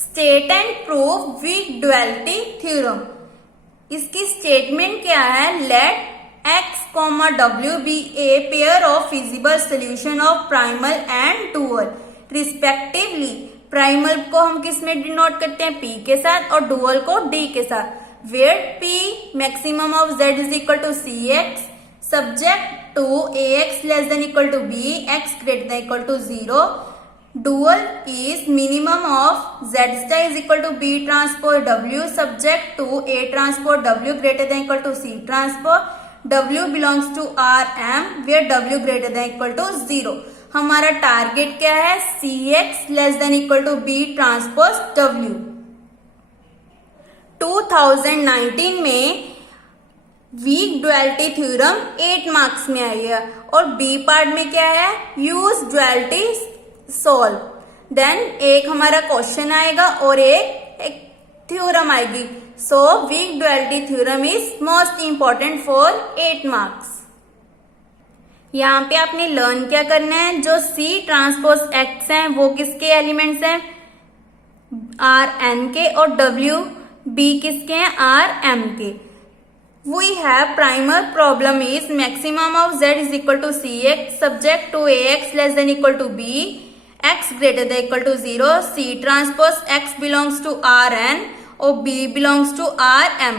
State and prove weak duality theorem. इसकी statement क्या है? Let x, w be a pair of feasible solution of primal and dual respectively. Primal को हम किस में denote करते हैं? p के साथ, और डुअल को d के साथ। Where p maximum of z is equal to cx subject to ax less than equal to b, x greater than equal to 0। Dual is minimum of Z star is equal to B transpose W subject to A transpose W greater than equal to C transpose W belongs to RM where W greater than equal to 0। हमारा target क्या है? CX less than equal to B transpose W। 2019 में week duality theorem 8 marks में आई है, और B part में क्या है? Use duality solve. देन एक हमारा क्वेश्चन आएगा और एक थ्योरम आएगी। So weak duality theorem is most important for 8 marks. यहाँ पे आपने लर्न क्या करना है? जो C ट्रांसपोज X है वो किसके एलिमेंट्स हैं? RN के, और W B किसके हैं? RM के। We have primer problem is maximum of Z is equal to CX subject to AX less than equal to B, x greater than equal to 0, C transpose x belongs to Rn or B belongs to Rm,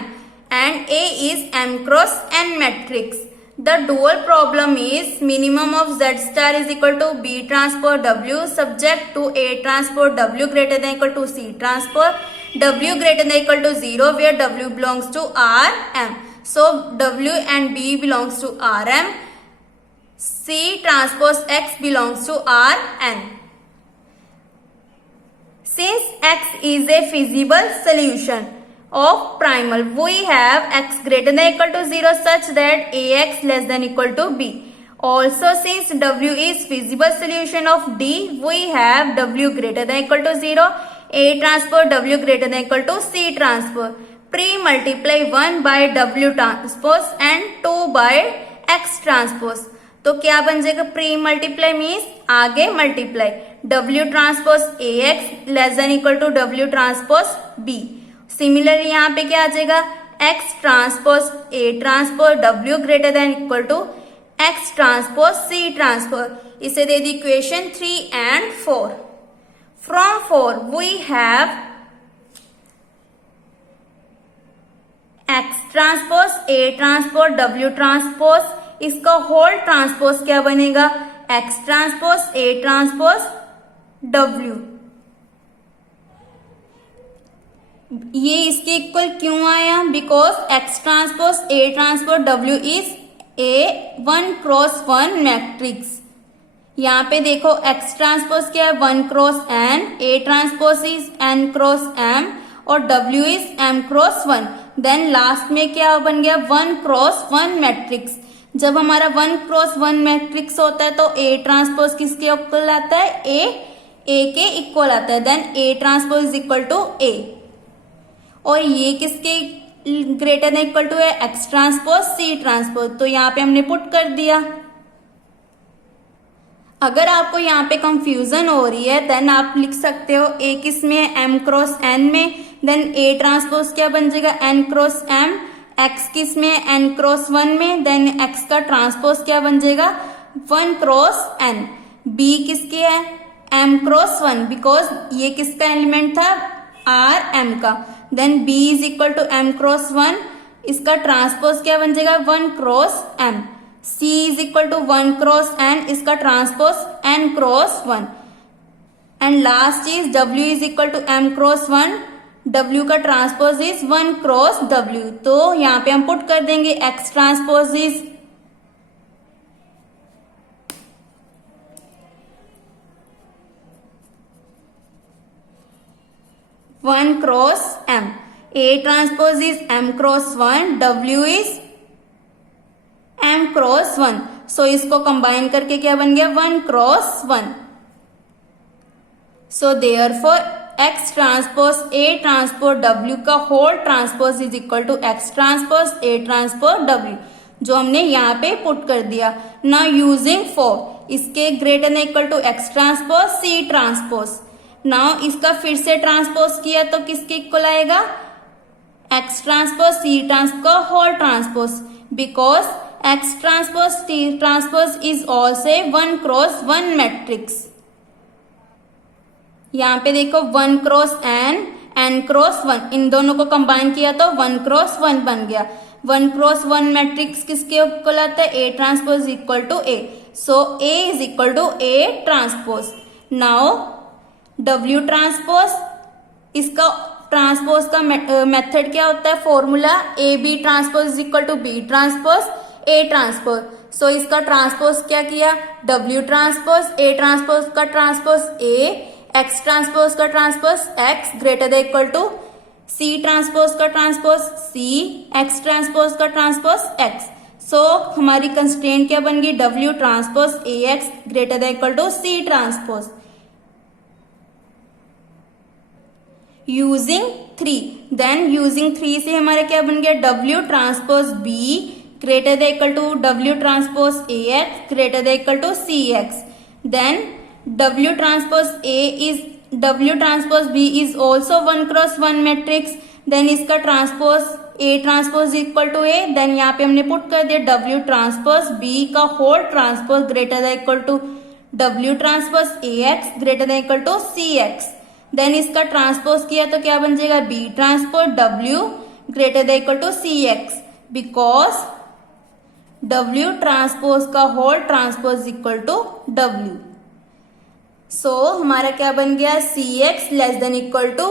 and A is M cross N matrix. The dual problem is minimum of Z star is equal to B transpose W subject to A transpose W greater than equal to C transpose W greater than equal to 0 where W belongs to Rm. So W and B belongs to Rm. C transpose X belongs to Rn. Since x is a feasible solution of primal, we have x greater than equal to 0 such that ax less than equal to b. Also, since w is feasible solution of d, we have w greater than equal to 0, a transpose w greater than equal to c transpose. Pre-multiply 1 by w transpose and 2 by x transpose. तो क्या बन जाएगा? Pre multiply means आगे multiply. W transpose AX less than equal to W transpose B। Similarly यहाँ पे क्या आ जाएगा? X transpose A transpose W greater than equal to X transpose C transpose. इसे दे दी equation 3 and 4। From 4 we have X transpose A transpose W transpose, इसका whole transpose क्या बनेगा? X transpose A transpose W। ये इसके equal क्यों आया? Because X transpose A transpose W is A 1 cross 1 matrix. यहाँ पे देखो X ट्रांसपोज क्या है? 1 cross N, A transpose is N cross M, और W is M cross 1। Then last में क्या बन गया? 1 क्रॉस 1 मैट्रिक्स। जब हमारा 1 क्रॉस 1 मैट्रिक्स होता है तो A ट्रांसपोज किसके इक्वल आता है? A के इक्वल आता है। Then A transpose is equal to A, और ये किसके ग्रेटर देन इक्वल टू है? X transpose C transpose. तो यहाँ पे हमने पुट कर दिया। अगर आपको यहाँ पे कंफ्यूजन हो रही है देन आप लिख सकते हो A किस में है? M क्रॉस N में। देन A ट्रांसपोज क्या बन जाएगा? N cross M। X किस में है? N क्रॉस 1 में। देन X का ट्रांसपोज क्या बन जाएगा? 1 क्रॉस N। B किसके है? M क्रॉस 1, बिकॉज ये किसका एलिमेंट था? RM का। Then B is equal to M cross 1, इसका ट्रांसपोज क्या बन जाएगा? 1 cross M। C is equal to 1 cross N, इसका transpose N cross 1। And last is W is equal to M cross 1, W का transpose is 1 cross W। तो यहाँ पे हम पुट कर देंगे X transpose is 1 cross M, A transpose is M cross 1, W is M cross 1। So इसको combine करके क्या बन गया? 1 cross 1। So therefore X transpose A transpose W का whole transpose is equal to X transpose A transpose W, जो हमने यहाँ पे पुट कर दिया। नाउ यूजिंग फॉर इसके greater than equal to X transpose C transpose, now इसका फिर से ट्रांसपोज किया तो किसके इक्वल आएगा, एक्स ट्रांसपोज सी ट्रांसपोज का whole transpose, because x transpose T transpose is also 1 cross 1 matrix. यहाँ पे देखो 1 क्रॉस n क्रॉस 1, इन दोनों को कंबाइन किया तो 1 क्रॉस 1 बन गया। 1 क्रॉस 1 मैट्रिक्स किसके इक्वल आता है, A transpose equal to A, so A is equal to A transpose. Now W transpose, इसका ट्रांसपोज का मेथड क्या होता है, formula A B transpose is equal to B transpose A transpose. So इसका transpose क्या किया, W ट्रांसपोज, ए ट्रांसपोज का transpose A, X transpose का transpose X greater than equal to C transpose का ट्रांसपोज सी, एक्स ट्रांसपोज का transpose X. So हमारी constraint क्या बन गई, W transpose A X greater than equal to C transpose. Using 3, then using 3 से हमारा क्या बन गया, W transpose B greater than equal to W transpose AX greater than equal to CX। Then W transpose B is also 1 cross 1 matrix, then इसका transpose A transpose equal to A, then यहाँ पे हमने put कर दिया W transpose B का whole transpose greater than equal to W transpose AX greater than equal to CX। Then इसका transpose किया तो क्या बन जाएगा, B transpose W greater than equal to CX, because W transpose का whole transpose equal to W। So हमारा क्या बन गया, CX less than equal to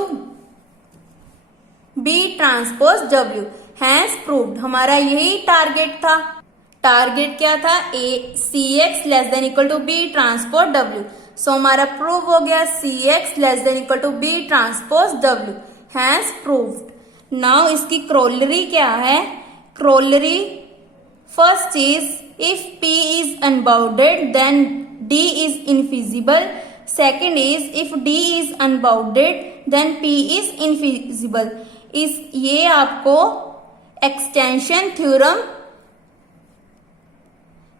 B transpose W। Hence proved, हमारा यही टारगेट था। टारगेट क्या था, CX less than equal to B transpose W। So हमारा प्रूव हो गया CX less than equal to B transpose W, hence proved. Now इसकी corollary क्या है, corollary first is if P is unbounded then D is infeasible, second is if D is unbounded then P is infeasible. ये आपको extension theorem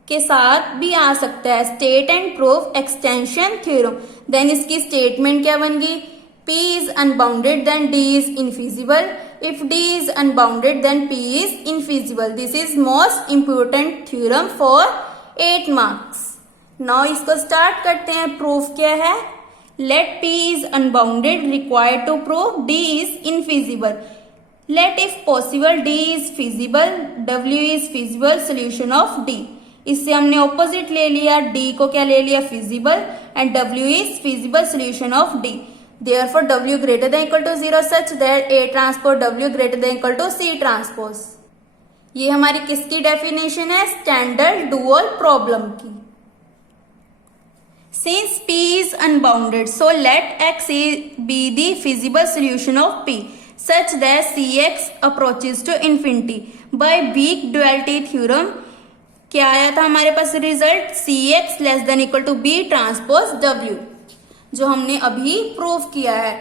के साथ भी आ सकता है, state and proof extension theorem. Then इसकी स्टेटमेंट क्या बन गई, P is unbounded then D is infeasible, if D is unbounded then P is infeasible. This is most important theorem for 8 marks. Now इसको स्टार्ट करते हैं। Proof क्या है, let P is unbounded required to prove D is infeasible, let if possible D is feasible, W is feasible solution of D। इससे हमने opposite ले लिया, D को क्या ले लिया, feasible, and W is feasible solution of D। Therefore W greater than equal to 0 such that A transpose W greater than equal to C transpose। ये हमारी किसकी डेफिनेशन है, स्टैंडर्ड डुअल प्रॉब्लम की। Since P is unbounded, so let X be the feasible solution of P such that CX approaches to infinity। By weak duality theorem क्या आया था हमारे पास result, CX less than equal to B transpose W, जो हमने अभी prove किया है।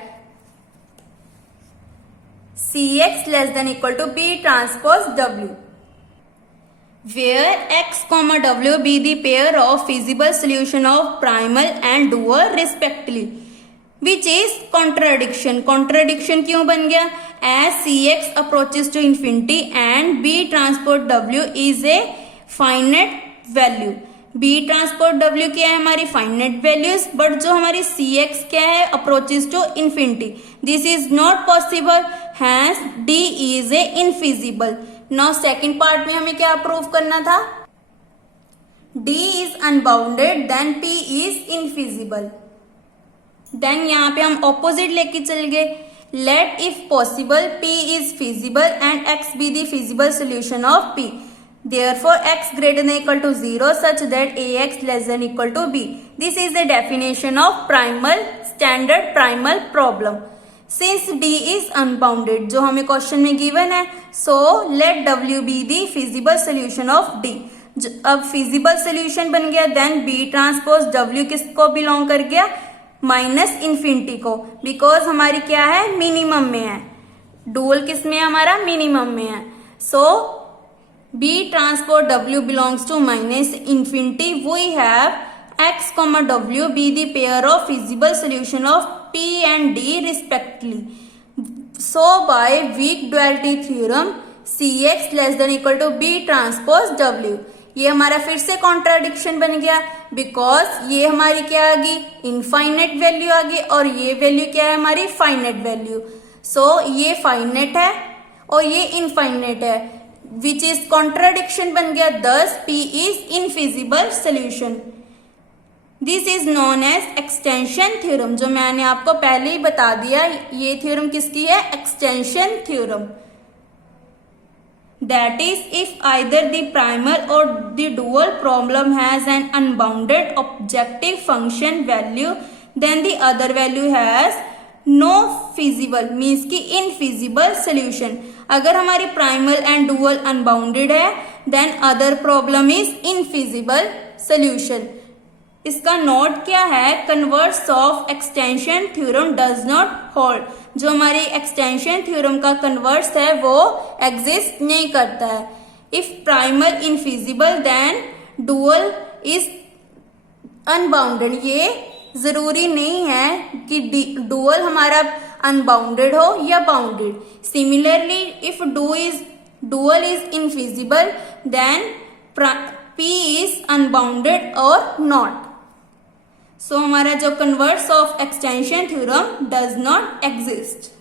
CX less than equal to B transpose W, where X, W be the pair of feasible solution of primal and dual respectively, which is contradiction। contradiction क्यों बन गया, as CX approaches to infinity and B transpose W is a finite value। B transpose W क्या है, हमारी finite values, but जो हमारी CX क्या है, approaches to infinity. This is not possible, hence D is a infeasible. Now second part में हमें क्या प्रूव करना था, D is unbounded then P is infeasible. Then यहाँ पे हम ऑपोजिट लेके चल गए, let if possible P is feasible and X be the feasible solution of P। Therefore X greater than equal to 0 such that AX less than equal to B। This is the definition of primal standard primal problem। Since D is unbounded, जो हमें question में given है, so let W be the feasible solution of D। अब feasible solution बन गया, then B transpose W किसको belong कर गया, माइनस इन्फिनिटी को, बिकॉज हमारी क्या है, मिनिमम में है, डुअल किस में है, हमारा मिनिमम में है। सो B transpose W belongs to minus infinity, we have X, W be the pair of feasible solution of P and D respectively. So by weak duality theorem Cx less than equal to B transpose W. ये हमारा फिर से contradiction बन गया, because ये हमारी क्या आ गई, इनफाइनेट वैल्यू आ गई और ये वैल्यू क्या है हमारी फाइनेट वैल्यू. सो ये फाइनेट है और ये इनफाइनेट है, विच इज कॉन्ट्राडिक्शन बन गया. Thus P is infeasible solution. This is known as extension theorem, जो मैंने आपको पहले ही बता दिया. ये थ्योरम किसकी है, extension theorem. That is if either the primal or the dual problem has an unbounded objective function value then the other value has no feasible means की इनफिजिबल सोल्यूशन. अगर हमारी प्राइमल एंड डुअल अनबाउंडेड है then other problem is infeasible solution. इसका note क्या है, converse of extension theorem does not hold. जो हमारी extension theorem का कन्वर्स है वो एग्जिस्ट नहीं करता है. If primal infeasible then dual is unbounded. ये जरूरी नहीं है कि डुअल हमारा अनबाउंडेड हो या bounded. Similarly if dual is infeasible then P is unbounded और नॉट. सो हमारा जो converse of extension theorem does not exist.